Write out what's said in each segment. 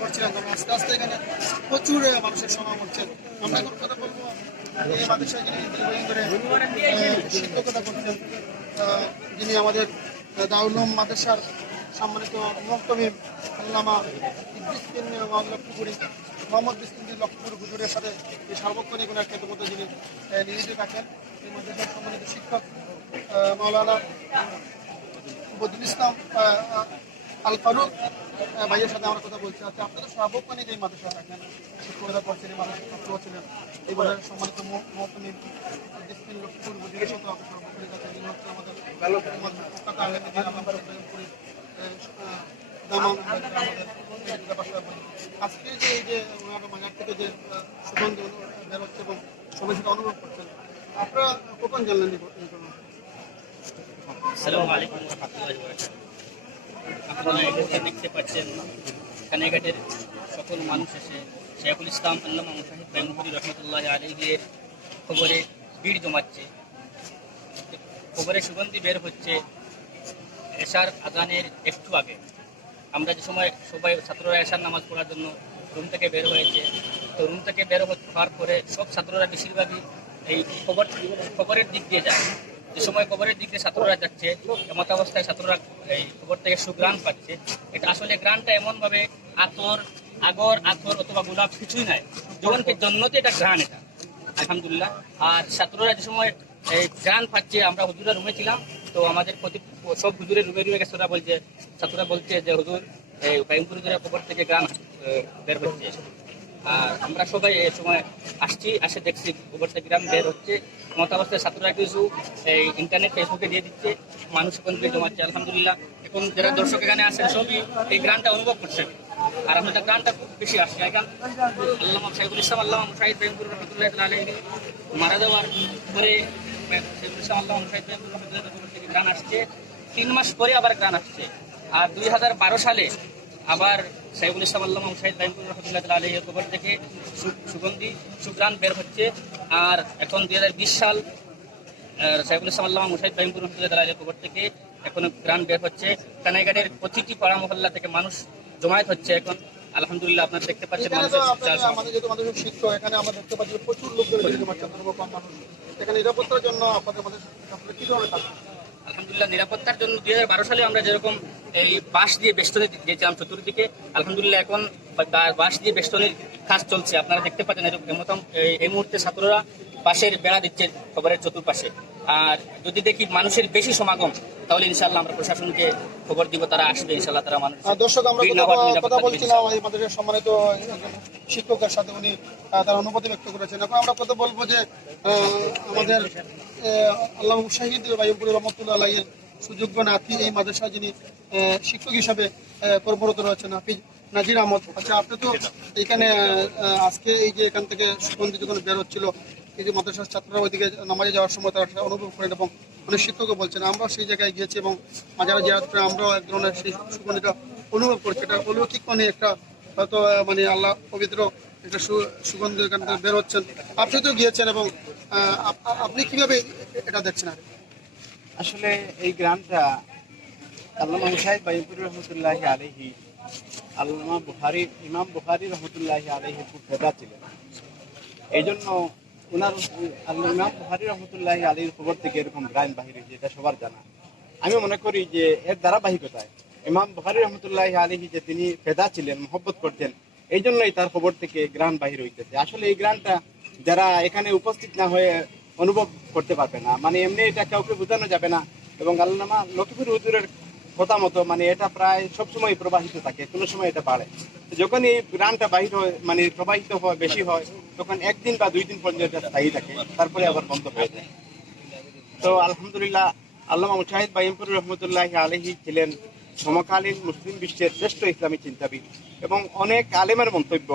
করছিলেন আস্তে আস্তে এখানে প্রচুর মানুষের সমাগম হচ্ছে। আমরা এখন কথা বলবো এই মাদ্রাসায় যিনি দীর্ঘদিন ধরে শিক্ষকতা করছেন, যিনি আমাদের দারুল উলুম মাদ্রাসার সম্মানিত মুফতি আল্লামা লক্ষ্মীপুরি মোহাম্মদ লক্ষ্মীপুর হুজুরের সাথে এই সার্বক্ষণিক ওনার ক্ষেত্রমতো যিনি নিয়োজিত রাখেন, এই মাদ্রাসার সম্মানিত শিক্ষক মাওলানা বদরুল ইসলাম আল ফারুক ভাইয়ের সাথে আমরা কথা বলছি। আচ্ছা, আপনাদের সার্বক্ষণিক এই মাদ্রাসা থাকেন, শিক্ষকতা করছেন, এই মাদ্রাসা ছাত্র ছিলেন, এই মাদ্রাসার সম্মানিত মুফতি লক্ষ্মীপুর হুজুরের সাথে আমরা সার্বক্ষণিক আছেন। যিনি হচ্ছে আমাদের আজকে যে এই যে ওনার মাজার থেকে যে সুগন্ধি বেরোচ্ছে এবং সবাই সেটা অনুভব করছেন, আপনারা কখন জানলেন? আসসালামু আলাইকুম ওয়া রাহমাতুল্লাহি ওয়া বারাকাতুহু। আপনারা এখানে দেখতে পাচ্ছেন কানেঘাটের সকল মানুষ এসে শেখুল ইসলাম আল্লামা মুফতি বেঙ্গুলি রহমতুল্লাহি আলাইহির খবরে ভিড় জমাচ্ছে। খবরে সুগন্ধি বের হচ্ছে এশার আজানের একটু আগে। আমরা যে সময় সবাই ছাত্ররা এশার নামাজ পড়ার জন্য রুম থেকে বের হয়েছে, তো রুম থেকে বের হওয়ার পরে সব ছাত্ররা বেশিরভাগই এই খবরের দিক দিয়ে যায়। যে সময় খবরের দিক দিয়ে ছাত্ররা যাচ্ছে, এমত অবস্থায় ছাত্ররা এই খবর থেকে সুগ্রাণ পাচ্ছে। এটা আসলে গ্রানটা এমনভাবে আগর আতর অথবা গোলাপ কিছুই নাই, জীবনকে জন্যতে এটা গ্রান, এটা আলহামদুলিল্লাহ। আর ছাত্ররা যে সময় এই গ্রান পাচ্ছে, আমরা হুজুরের রুমে ছিলাম, তো আমাদের সব হুজুরের রুমে রুমে ছাত্ররা বলছে যে হুজুর এই বেঙ্গুলি হুজুরের খবর থেকে গ্রান বের হচ্ছে। আর আমরা সবাই এই সময় আসে দেখছি খবর থেকে গ্রাম বের হচ্ছে। মত অবস্থায় ছাত্ররা কিছু এই ইন্টারনেট ফেসবুকে দিয়ে দিচ্ছে, মানুষ এখন ভিড় জমাচ্ছে। আলহামদুলিল্লাহ, এখন যারা দর্শক এখানে আসেন সবই এই গ্রানটা অনুভব করছেন। আর আমাদের গ্রানটা খুব বেশি আসছে। এখন আল্লামা শেখুল ইসলাম আল্লামা মুফতি বেঙ্গুলি রহমতুল্লাহি আলাইহি মারা যাওয়ার পরে শেখুল ইসলাম আল্লামা মুফতি বেঙ্গুলি রহমতুল্লাহি খবর থেকে গ্রান আসছে। 3 মাস পরে আবার গ্রান আসছে। আর 2012 সালে আবার শেখুল ইসলাম আল্লামা মুফতি বেঙ্গুলি রহমতুল্লাহি আলাইহির খবর থেকে সুগ্রান বের হচ্ছে। আর এখন 2020 সাল শেখুল ইসলাম আল্লামা মুফতি বেঙ্গুলি রহমতুল্লাহি আলাইহির খবর থেকে এখন গ্রান বের হচ্ছে। কানাইঘাটের প্রতিটি পাড়া মহল্লা থেকে মানুষ জমায়েত হচ্ছে এখন। আলহামদুলিল্লাহ, আপনারা দেখতে পাচ্ছেন আমাদের যেহেতু আমাদের শিক্ষক, এখানে আমরা দেখতে পাচ্ছি প্রচুর লোক কম মানুষ। এখানে নিরাপত্তার জন্য আপনাদের কি ধরনের কাজ? আলহামদুলিল্লাহ, নিরাপত্তার জন্য 2012 সালে আমরা যেরকম এই বাঁশ দিয়ে বেষ্টনী দিয়েছিলাম চতুর্দিকে, আলহামদুলিল্লাহ এখন বাঁশ দিয়ে বেষ্টনীর কাজ চলছে। আপনারা দেখতে পাচ্ছেন এই মুহূর্তে ছাত্ররা বাঁশের বেড়া দিচ্ছে খবরের চতুর্পাশে। আর যদি দেখি মানুষের বেশি সমাগম, তাহলে ইনশাআল্লাহ আমরা প্রশাসনকে খবর দিব, তারা আসবে ইনশাআল্লাহ। তারা মানুষ দর্শক, আমরা কথা বলছিলাম আমাদের সম্মানিত শিক্ষকের সাথে, উনি তার অনুভূতি ব্যক্ত করেছেন। এখন আমরা কথা বলবো যে আমাদের আল্লামা মুশাহিদ বাইমপুরি রহমতুল্লাহ আলাইহির সুযোগ্য নাতি, এই মাদ্রাসা যিনি শিক্ষক হিসাবে কর্মরত রয়েছেন, হাফিজ নাজির আহমদ। আচ্ছা, আপনি তো এখানে আজকে এই যে এখান থেকে সুগন্ধি যখন বের হচ্ছিল, এই যে মাদ্রাসার ছাত্ররা ওইদিকে নামাজে যাওয়ার সময় তারা অনুভব করেন এবং অনেক শিক্ষকও বলছেন, আমরাও সেই জায়গায় গিয়েছি এবং মাজারে জিয়ারত করে আমরাও এক ধরনের সেই সুগন্ধিটা অনুভব করছি। এটা অলৌকিক মানে একটা হয়তো মানে আল্লাহ পবিত্র একটা সুগন্ধি এখান থেকে বের হচ্ছেন। আপনি তো গিয়েছেন এবং আপনি কিভাবে এটা দেখছেন? আসলে এই গ্রামটা আল্লামা মুশাহিদ বাইমপুরি রহমতুল্লাহি আলাইহি, ইমাম বুখারী রহমতুল্লাহি আলাইহি খুব ফেদা ছিলেন। এই জন্য ওনার ইমাম বুখারী রহমতুল্লাহি আলাইহির খবর থেকে এরকম গ্রাম বাহির হয়েছে, এটা সবার জানা। আমি মনে করি যে এর ধারাবাহিকতায় ইমাম বুখারী রহমতুল্লাহি আলাইহি যে তিনি ফেদা ছিলেন, মহব্বত করতেন, এই জন্যই তার খবর থেকে গ্রাম বাহির হইতেছে। আসলে এই গ্রামটা যারা এখানে উপস্থিত না হয়ে অনুভব করতে পারবে না, মানে এমনি এটা কাউকে বোঝানো যাবে না। এবং আল্লামা লক্ষ্মীপুর হুজুরের কথা মতো মানে এটা প্রায় সবসময় প্রবাহিত থাকে, কোনো সময় এটা বাড়ে। যখন এই গ্রামটা বাহির হয়, মানে প্রবাহিত হয়, বেশি হয়, তখন 1 দিন বা 2 দিন পর্যন্ত স্থায়ী থাকে, তারপরে আবার বন্ধ হয়ে যায়। তো আলহামদুলিল্লাহ, আল্লামা মুশাহিদ বাইমপুরি রহমতুল্লাহি আলাইহি ছিলেন সমকালীন মুসলিম বিশ্বের শ্রেষ্ঠ ইসলামী চিন্তাবিদ। এবং অনেক আলেমের মন্তব্য,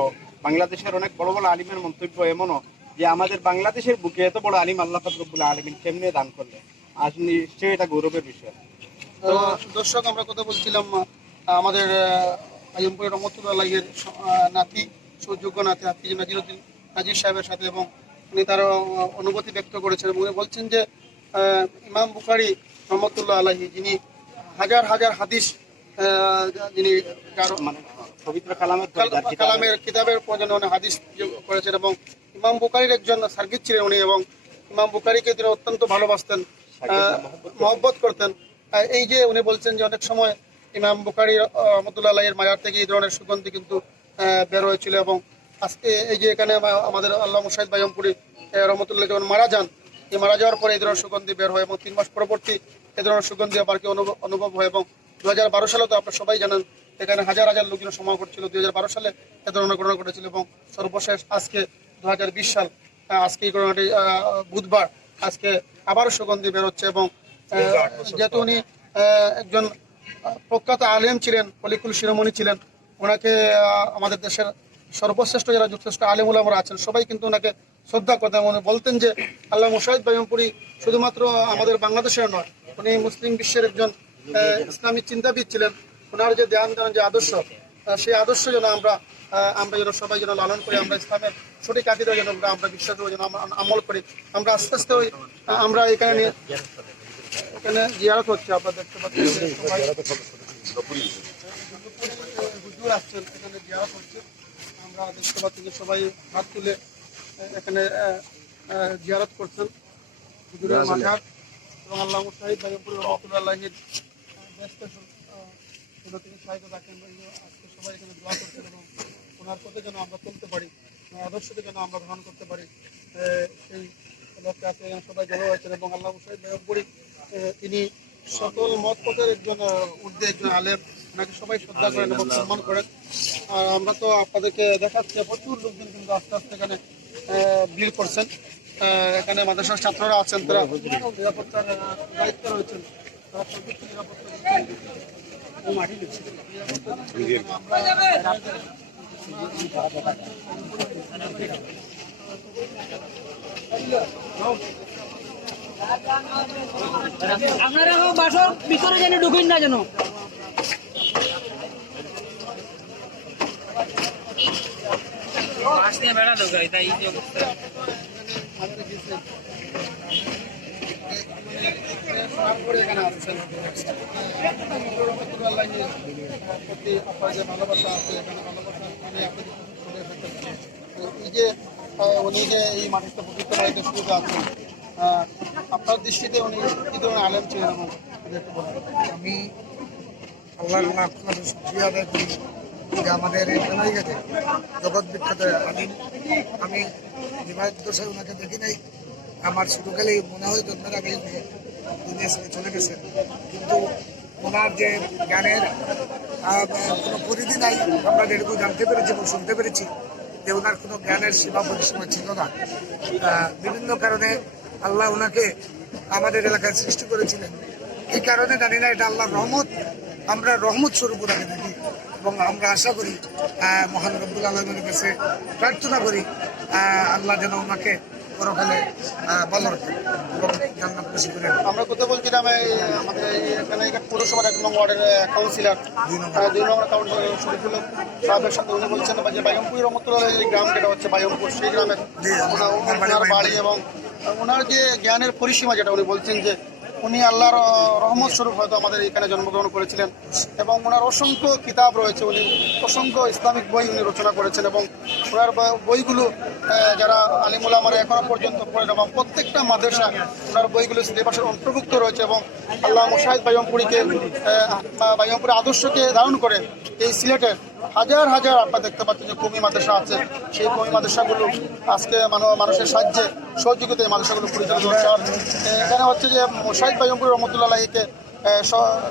বাংলাদেশের অনেক বড় বড় আলিমের মন্তব্য এমনও যে আমাদের বাংলাদেশের বুকে এত বড় আলিম আল্লাহ পাক রব্বুল আলামিন কেমনে দান করলেন, আজ নিশ্চয়ই এটা গৌরবের বিষয়। দর্শক, আমরা কথা বলছিলাম আমাদের বাইমপুরি রহমতুল্লাহ আলাইহির নাতি, সুযোগ্য নাতি হাফিজ নাজির সাহেবের সাথে, এবং উনি তার অনুভূতি ব্যক্ত করেছেন এবং উনি বলছেন যে ইমাম বুখারী রহমতুল্লাহ আলাইহি, যিনি হাজার হাজার হাদিস যিনি কারো মানে পবিত্র কালামের কালামের কিতাবের প্রয়োজনে উনি হাদিস করেছেন এবং ইমাম বুখারীর একজন সার্গিদ ছিলেন উনি এবং ইমাম বুখারীকে তিনি অত্যন্ত ভালোবাসতেন, মহব্বত করতেন। এই যে উনি বলছেন যে অনেক সময় ইমাম বুখারী রহমতুল্লাহ আলাইহির মাজার থেকে এই ধরনের সুগন্ধি কিন্তু বের হয়েছিল এবং আজকে এই যে এখানে আমাদের আল্লামা শাহিদ বাইয়মপুরী রহমতুল্লাহ যখন মারা যান, এই মারা যাওয়ার পরে এই ধরনের সুগন্ধি বের হয় এবং 3 মাস পরবর্তী এই ধরনের সুগন্ধি আবার কি অনুভব হয় এবং 2012 সালে তো আপনারা সবাই জানেন এখানে হাজার হাজার লোকজন সমাগম করছিল। 2012 সালে এ ধরনের ঘটনা ঘটেছিল এবং সর্বশেষ আজকে 2020 সাল, আজকে এই ঘটনাটি বুধবার, আজকে আবারও সুগন্ধি বেরোচ্ছে এবং যেহেতু উনি একজন প্রখ্যাত আলেম ছিলেন, অলিকুল শিরোমণি ছিলেন, ওনাকে আমাদের দেশের সর্বশ্রেষ্ঠ যারা যুক্তরাষ্ট্র আলেম উলামারা আছেন সবাই কিন্তু ওনাকে শ্রদ্ধা করতেন। উনি বলতেন যে আল্লামা শাহিদ বাইয়মপুরী শুধুমাত্র আমাদের বাংলাদেশের নয়, উনি মুসলিম বিশ্বের একজন ইসলামিক চিন্তাবিদ ছিলেন। ওনার যে ধ্যান ধারণ যে আদর্শ, সেই আদর্শ যেন আমরা যেন সবাই যেন লালন করি, আমরা ইসলামের সঠিক আকিদা যেন আমরা বিশ্বাস যেন আমল করি। আমরা আস্তে আস্তে আমরা এখানে জিয়ারত হচ্ছে, আপনারা দেখতে পাচ্ছেন হুজুর আসছেন, এখানে জিয়ারত হচ্ছে। আমরা দেখতে পাচ্ছি যে সবাই হাত তুলে এখানে জিয়ারত করছেন হুজুরের মাজার এবং আল্লামা শাহিদ বাইয়মপুরী রহমতুল্লাহ আলাইহির ব্যস্ত তিনি সাহিত্য রাখেন। আজকে সবাই এখানে দোয়া করছেন এবং ওনার পথে যেন আমরা চলতে পারি, আদর্শকে যেন আমরা গ্রহণ করতে পারি, সেই লক্ষ্যে আজকে সবাই জড়ো হয়েছেন এবং আল্লামা শাহিদ বাইয়মপুরী তিনি সকল মত পথের একজন ঊর্ধ্বে একজন আলেম, ওনাকে সবাই শ্রদ্ধা করেন এবং সম্মান করেন। আর আমরা তো আপনাদেরকে দেখাচ্ছি প্রচুর লোকজন কিন্তু আস্তে আস্তে এখানে ভিড় করছেন। এখানে মাদ্রাসার ছাত্ররা আছেন, তারা নিরাপত্তার দায়িত্বে রয়েছেন, তারা সর্বোচ্চ নিরাপত্তা আপনারা বাসর ভিতরে যেন ঢুকুন না যেন। বেড়া ঢোকা তাই ভালোবাসা আছে, এই যে উনি যে এই মাটিতে পবিত্র বাড়িতে শুরুতে আছেন, আপনার দৃষ্টিতে উনি কি ধরনের আলেম ছিলেন এবং আমি আল্লাহর লাখ শুক্রিয়া আদায় করি যে আমাদের এই জায়গাতে জগৎ বিখ্যাত আলিম, আমি বিবাহিত দশায় ওনাকে দেখি নাই, আমার ছোটোকালেই মনে হয় জন্মের আগে দুনিয়া ছেড়ে চলে গেছেন, কিন্তু ওনার যে জ্ঞানের কোনো পরিধি নাই, আমরা যেটুকু জানতে পেরেছি এবং শুনতে পেরেছি যে ওনার কোনো জ্ঞানের সীমা পরিসীমা ছিল না। বিভিন্ন কারণে আল্লাহ ওনাকে আমাদের এলাকায় সৃষ্টি করেছিলেন, এই কারণে জানি না এটা আল্লাহর রহমত, আমরা রহমত স্বরূপ ওনাকে দেখি এবং আমরা আশা করি মহান রব্বুল আলমের কাছে প্রার্থনা করি আল্লাহ যেন ওনাকে পরকালে ভালো রাখেন এবং জান্নাত নসিব করেন। আমরা কথা বলছিলাম আমাদের এখানে পৌরসভার 1 নং ওয়ার্ডের কাউন্সিলর 2 নম্বর কাউন্সিলর শরীফুল সাহেবের সাথে উনি বলছেন যে বাইয়মপুরী রহমতুল্লাহ এই গ্রাম যেটা হচ্ছে বাইয়মপুর, সেই গ্রামের ওনার বাড়ি এবং ওনার যে জ্ঞানের পরিসীমা যেটা উনি বলছেন যে উনি আল্লাহর রহমত স্বরূপ হয়তো আমাদের এখানে জন্মগ্রহণ করেছিলেন এবং ওনার অসংখ্য কিতাব রয়েছে, উনি অসংখ্য ইসলামিক বই উনি রচনা করেছেন এবং ওনার বইগুলো যারা আলিম উলামারা এখনো পর্যন্ত পড়েন এবং প্রত্যেকটা মাদ্রাসা ওনার বইগুলো সিলেবাসের অন্তর্ভুক্ত রয়েছে এবং আল্লামা শাহিদ বাইয়মপুরীকে বাইয়মপুরের আদর্শকে ধারণ করে এই সিলেটের হাজার হাজার আপনারা দেখতে পাচ্ছেন যে কমি মাদ্রাসা আছে, সেই কমি মাদ্রাসাগুলো আজকে মানুষের সাহায্যে সহযোগিতায় মাদ্রাসাগুলো পরিচালিত হচ্ছে। আর এখানে হচ্ছে যে শাহিদ বাইয়মপুরী রহমতুল্লাহ আলাইহিকে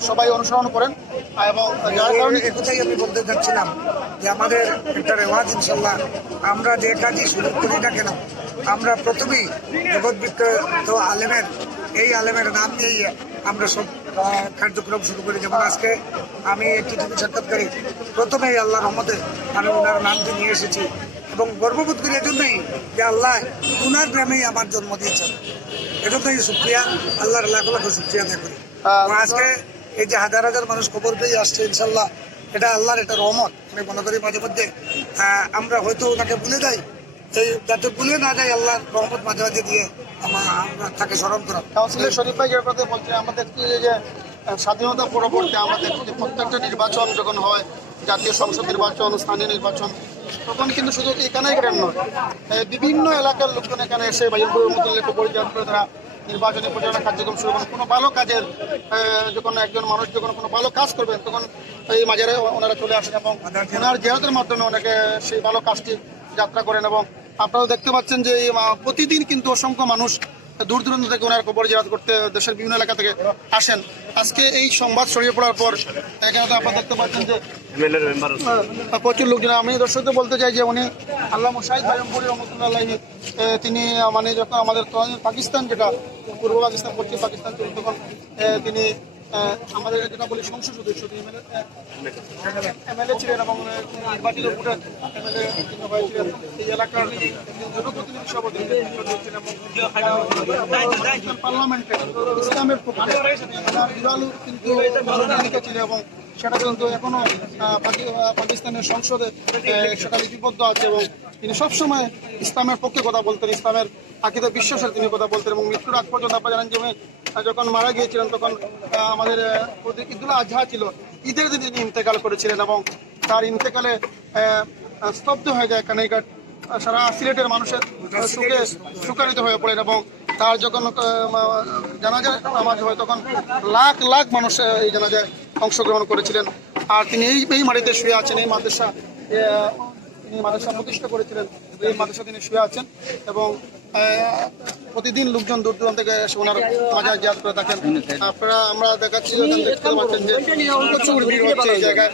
সবাই অনুসরণ করেন এবং যার কারণে একথাই আমি বলতে চাচ্ছিলাম যে আমাদের একটা রেওয়াজ, ইনশাল্লাহ আমরা যে কাজই শুরু করি না কেন আমরা প্রথমেই জগৎ বিখ্যাত আলেমের এই আলেমের নাম নিয়েই আমরা সব কার্যক্রম শুরু করি। যেমন আজকে আমি একটি টিভি সাক্ষাৎকারে প্রথমেই আল্লাহর রহমতে আমি ওনার নামটি নিয়ে এসেছি এবং গর্ববোধ করি এজন্যই যে আল্লাহ ওনার গ্রামেই আমার জন্ম দিয়েছেন, এজন্যই শুক্রিয়া, আল্লাহর লাখ লাখ শুক্রিয়া আদায় করি। আজকে এই যে হাজার হাজার মানুষ খবর পেয়ে আসছে, ইনশাল্লাহ এটা আল্লাহর একটা রহমত। আমি মনে করি মাঝে মধ্যে আমরা হয়তো ওনাকে ভুলে যাই, এই যাতে ভুলে না যায় আল্লাহর রহমত মাঝে মাঝে দিয়ে আমরা তাকে স্মরণ করা। কাউন্সিলর শরীফ ভাই যে কথা বলছেন, আমরা দেখছি যে স্বাধীনতা পরবর্তী আমরা দেখি যে প্রত্যেকটা নির্বাচন যখন হয়, জাতীয় সংসদ নির্বাচন, স্থানীয় নির্বাচন, তখন কিন্তু শুধু এখানেই নয়, বিভিন্ন এলাকার লোকজন এখানে এসে বাইরের মতো লেখা পরিচালনা করে তারা নির্বাচনী প্রচারণা কার্যক্রম শুরু করেন। কোনো ভালো কাজের যখন একজন মানুষ যখন কোনো ভালো কাজ করবেন তখন এই মাজারে ওনারা চলে আসেন এবং ওনার জিয়ারতের মাধ্যমে ওনাকে সেই ভালো কাজটি যাত্রা করেন। এবং আপনারাও দেখতে পাচ্ছেন যে প্রতিদিন কিন্তু অসংখ্য মানুষ দূর দূরান্ত থেকে ওনার কবর জিয়ারত করতে দেশের বিভিন্ন এলাকা থেকে আসেন। আজকে এই সংবাদ ছড়িয়ে পড়ার পর এখানে তো আপনারা দেখতে পাচ্ছেন যে প্রচুর লোকজন। আমি দর্শকদের বলতে চাই যে উনি আল্লামা শাহিদ বাইরামপুরি রহমতুল্লাহ, তিনি মানে যখন আমাদের পাকিস্তান, যেটা পূর্ব পাকিস্তান, পশ্চিম পাকিস্তান ছিল, তখন তিনি আমাদের যেটা বলি সংসদ সদস্য, এমএলএ ছিলেন এবং নির্বাচিত ভোটের এমএলএ হয়েছিলেন। এই এলাকার জনপ্রতিনিধি সভাপতি ছিলেন এবং পার্লামেন্টে ইসলামের পক্ষে কিন্তু ভূমিকা ছিল এবং সেটা কিন্তু এখনো পাকিস্তানের সংসদে সেটা লিপিবদ্ধ আছে। এবং তিনি সবসময় ইসলামের পক্ষে কথা বলতেন, ইসলামের আকিদা বিশ্বাসের তিনি কথা বলতেন। এবং মৃত্যুর আগ পর্যন্ত আপনারা জানেন যে যখন মারা গিয়েছিলেন তখন আমাদের ঈদুল আজহা ছিল, ঈদের দিন তিনি ইন্তেকাল করেছিলেন এবং তার ইন্তেকালে স্তব্ধ হয়ে যায় কানাইঘাট, সারা সিলেটের মানুষের সুখে সুকারিত হয়ে পড়েন। এবং তার যখন জানাজা নামাজ হয় তখন লাখ লাখ মানুষ এই জানাজায় অংশগ্রহণ করেছিলেন। আর তিনি এই মাটিতে শুয়ে আছেন, এই মাদ্রাসা তিনি মাদ্রাসা প্রতিষ্ঠা করেছিলেন, এই মাদ্রাসা তিনি শুয়ে আছেন এবং প্রতিদিন লোকজন দূর দূরান্ত থেকে এসে ওনার মাজার জিয়ারত করে থাকেন। আপনারা আমরা দেখাচ্ছি, দেখতে পাচ্ছেন যে প্রচুর ভিড় হচ্ছে এই জায়গায়।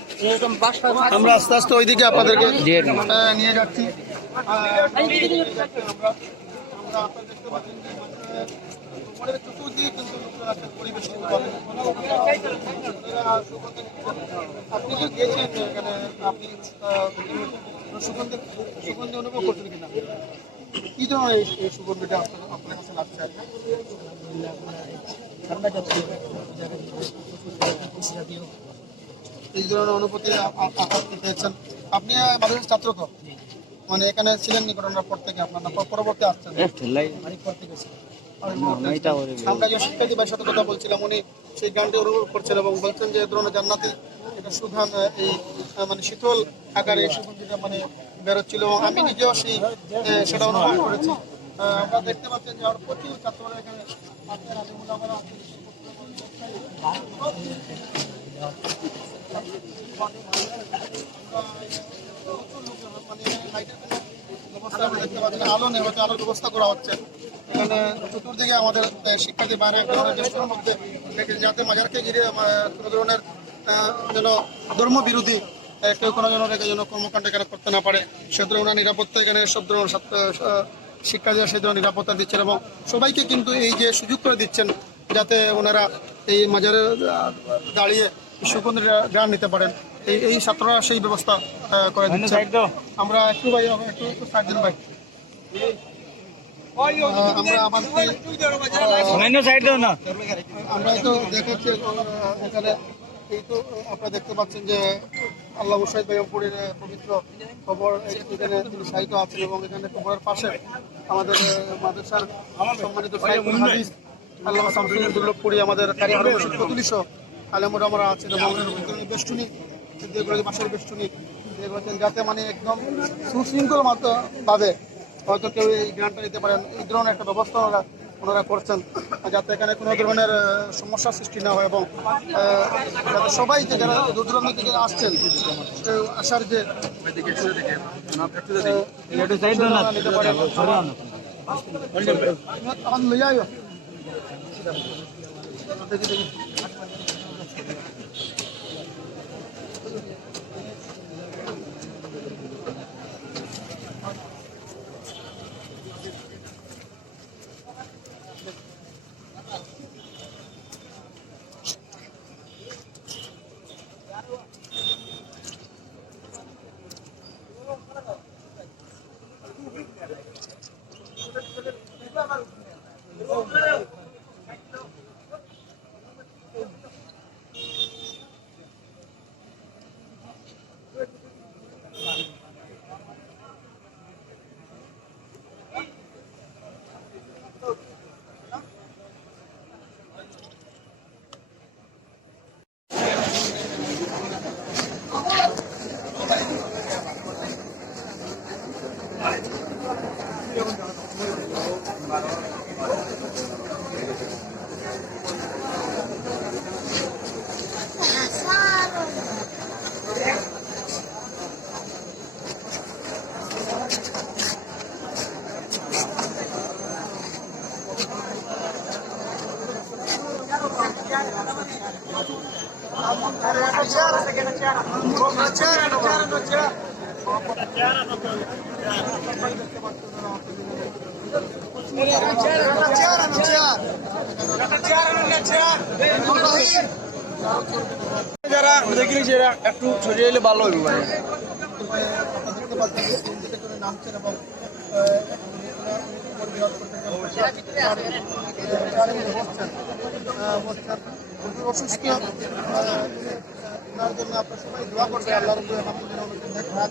আমরা আস্তে আস্তে ওইদিকে আপনাদেরকে নিয়ে যাচ্ছি। আপনি যে গিয়েছেন এখানে, আপনি সুগন্ধি অনুভব করছেন কিনা? কি ধরনের এই সুগন্ধিটা আপনার কাছে লাগছে? এই ধরনের অনুভূতি আপনি পেয়েছেন? আপনি মাদ্রাসার ছাত্র তো, মানে এখানে ছিলেন নিকটনার পর থেকে আপনার পরবর্তী আসছেন? আমরা যে শিক্ষার্থী ভাইয়ের সাথে কথা বলছিলাম, উনি সেই গানটি অনুভব করছেন এবং বলছেন যে এ ধরনের জান্নাতি এটা সুধান, এই মানে শীতল আকারে এই সুগন্ধিটা মানে বেরোচ্ছিল। এবং আমি নিজেও সেটা অনুভব করেছি। আমরা দেখতে পাচ্ছেন যে আর প্রচুর ছাত্ররা এখানে আলো নেই, হয়তো আলোর ব্যবস্থা করা হচ্ছে। এখানে চতুর্দিকে আমাদের শিক্ষার্থী বাইরে এক ধরনের দেশের মধ্যে যাতে মাজারকে ঘিরে কোনো ধরনের যেন ধর্মবিরোধী কেউ কোনো যেন কর্মকাণ্ড এখানে করতে না পারে সে ধরনের নিরাপত্তা এখানে সব ধরনের শিক্ষার্থীরা সেই ধরনের নিরাপত্তা দিচ্ছেন এবং সবাইকে কিন্তু এই যে সুযোগ করে দিচ্ছেন যাতে ওনারা এই মাজারে দাঁড়িয়ে সুগন্ধির গান নিতে পারেন, এই ছাত্ররা সেই ব্যবস্থা করে দিচ্ছে। আমরা একটু ভাই একটু সাইড দিন ভাই, আমরা তো দেখাচ্ছি এখানে। এই তো আপনারা দেখতে পাচ্ছেন যে আল্লামা শাহিদ বাইরামপুরের পবিত্র কবর এখানে তিনি শায়িত আছেন এবং এখানে কবরের পাশে আমাদের মাদ্রাসার সম্মানিত সাইকুল হাদিস আল্লামা শামসুদ্দিন দুর্লভপুরি, আমাদের কারিগর প্রতিনিধি আলেমরা আমরা আছেন এবং বেষ্টনী বাসার বেষ্টনী যাতে মানে একদম সুশৃঙ্খল ভাবে হয়তো কেউ এই গ্রান্টটা নিতে পারেন, এই ধরনের একটা ব্যবস্থা ওনারা করছেন যাতে এখানে কোনো ধরনের সমস্যার সৃষ্টি না হয় এবং যাতে সবাই যারা দূর দূরান্ত থেকে আসছেন আসার যে নিতে পারেন। দেখি যারা দেখিনি সেরা একটু সরিয়ে এলে ভালো হইব ভাই। নামছেন এবং অসুস্থ ওনার জন্য আপনার সবাই দোয়া করবে আল্লাহ রব্বুল আলহামদুলিল্লাহ